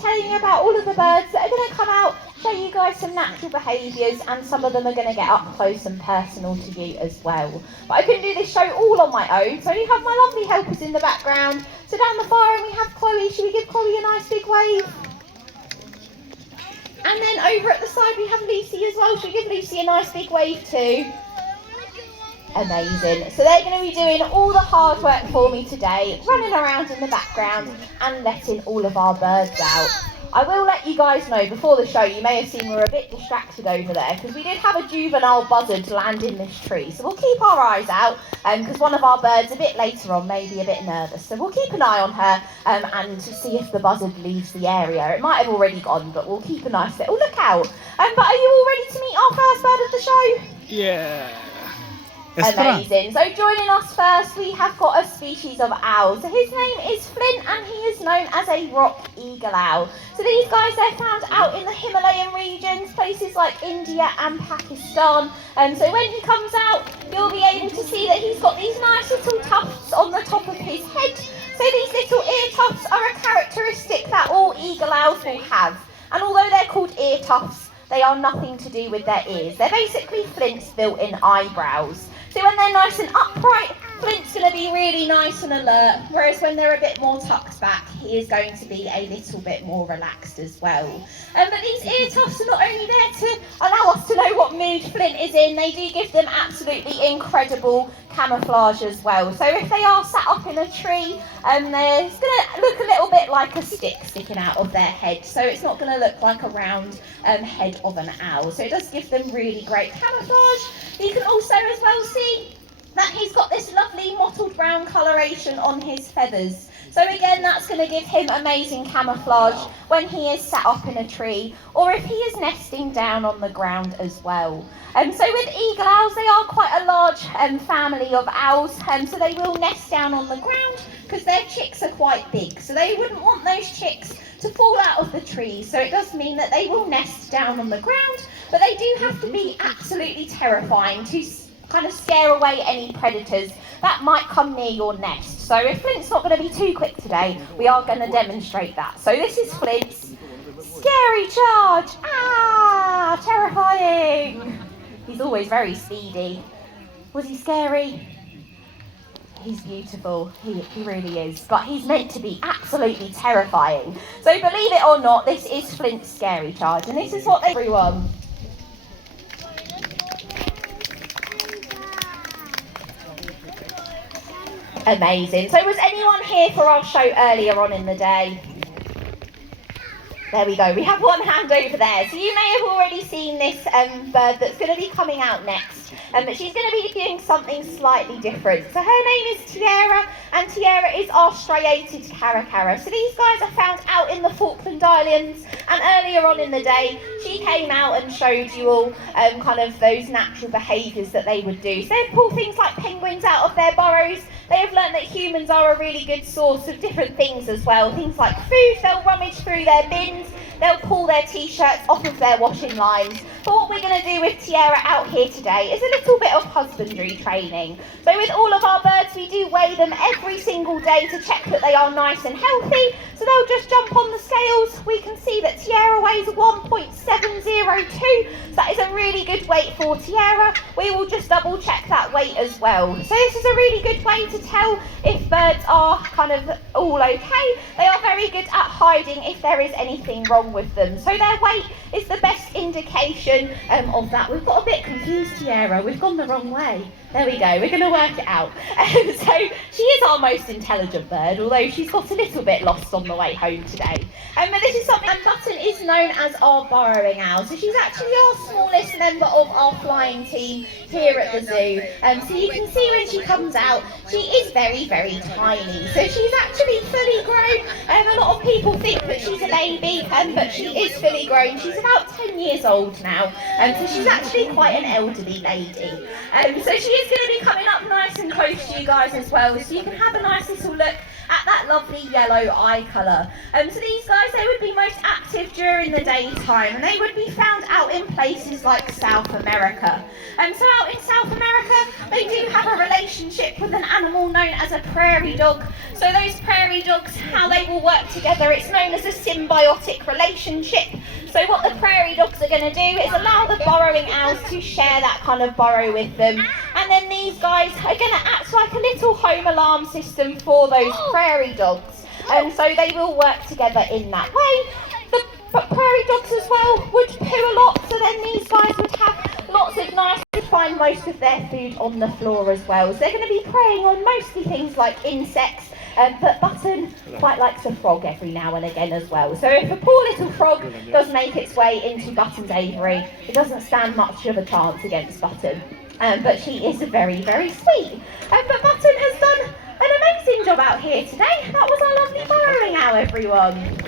telling you about all of the birds that are going to come out, show you guys some natural behaviours, and some of them are going to get up close and personal to you as well. But I couldn't do this show all on my own, so we have my lovely helpers in the background. So down the far end we have Chloe. Should we give Chloe a nice big wave? And then over at the side we have Lucy as well. Should we give Lucy a nice big wave too? Amazing. So they're going to be doing all the hard work for me today, running around in the background and letting all of our birds out. I will let you guys know before the show, you may have seen we're a bit distracted over there because we did have a juvenile buzzard land in this tree. So we'll keep our eyes out because one of our birds a bit later on may be a bit nervous. So we'll keep an eye on her and see if the buzzard leaves the area. It might have already gone, but we'll keep a nice little look out. But are you all ready to meet our first bird of the show? Yeah. Amazing. So joining us first, we have got a species of owl. So his name is Flint and he is known as a rock eagle owl. So these guys, they're found out in the Himalayan regions, places like India and Pakistan. So when he comes out, you'll be able to see that he's got these nice little tufts on the top of his head. So these little ear tufts are a characteristic that all eagle owls will have. And although they're called ear tufts, they are nothing to do with their ears. They're basically Flint's built-in eyebrows. So when they're nice and upright, Flint's going to be really nice and alert, whereas when they're a bit more tucked back, he is going to be a little bit more relaxed as well. But these ear tufts are not only there to allow us to know what mood Flint is in, they do give them absolutely incredible camouflage as well. So if they are sat up in a tree, it's going to look a little bit like a stick sticking out of their head. So it's not going to look like a round head of an owl. So it does give them really great camouflage. You can also as well see that he's got this lovely mottled brown coloration on his feathers. So again, that's going to give him amazing camouflage when he is sat up in a tree or if he is nesting down on the ground as well. So with eagle owls, they are quite a large family of owls, so they will nest down on the ground because their chicks are quite big. So they wouldn't want those chicks to fall out of the tree. So it does mean that they will nest down on the ground, but they do have to be absolutely terrifying to kind of scare away any predators that might come near your nest. So if Flint's not going to be too quick today, we are going to demonstrate that. So this is Flint's scary charge. Ah, terrifying. He's always very speedy. Was he scary? He's beautiful, he really is, but he's meant to be absolutely terrifying. So believe it or not, this is Flint's scary charge, and this is what everyone. Amazing. So was anyone here for our show earlier on in the day? There we go. We have one hand over there. So you may have already seen this bird that's going to be coming out next. But she's going to be doing something slightly different. So her name is Tiara, and Tiara is our striated caracara. So these guys are found out in the Falkland Islands, and earlier on in the day, she came out and showed you all kind of those natural behaviours that they would do. So they pull things like penguins out of their burrows. They have learned that humans are a really good source of different things as well. Things like food, they'll rummage through their bins, they'll pull their t-shirts off of their washing lines. But what we're going to do with Tiara out here today is a little bit of husbandry training. So with all of our birds, we do weigh them every single day to check that they are nice and healthy. So they'll just jump on the scales. We can see that Tiara weighs 1.702. So that is a really good weight for Tiara. We will just double check that weight as well. So this is a really good way to tell if birds are kind of all okay. They are very good at hiding if there is anything wrong with them. So their weight is the best indication of that. We've got a bit confused, Tiara. We've gone the wrong way. There we go. We're going to work it out. So she is our most intelligent bird, although she's got a little bit lost on the way home today. But this is something, and Button is known as our burrowing owl. So she's actually our smallest member of our flying team here at the zoo. So you can see when she comes out, she is very, very tiny. So she's actually fully grown. A lot of people think that she's a baby, but she is fully grown. She's about 10 years old now. So she's actually quite an elderly lady. So she is going to be coming up nice and close to you guys as well, so you can have a nice little look at that lovely yellow eye colour. So these guys, they would be most active during the daytime, and they would be found out in places like South America. So out in South America, they do have a relationship with an animal known as a prairie dog. So those prairie dogs, how they will work together, it's known as a symbiotic relationship. So what the prairie dogs are going to do is allow the burrowing owls to share that kind of burrow with them. And then these guys are going to act like a little home alarm system for those prairie dogs. And so they will work together in that way. The prairie dogs as well would poo a lot, so then these guys would have lots of nice, to find most of their food on the floor as well. So they're going to be preying on mostly things like insects, but Button quite likes a frog every now and again as well. So if a poor little frog does make its way into Button's aviary, it doesn't stand much of a chance against Button. But she is very, very sweet. But Button has done an amazing job out here today. That was our lovely burrowing owl, everyone.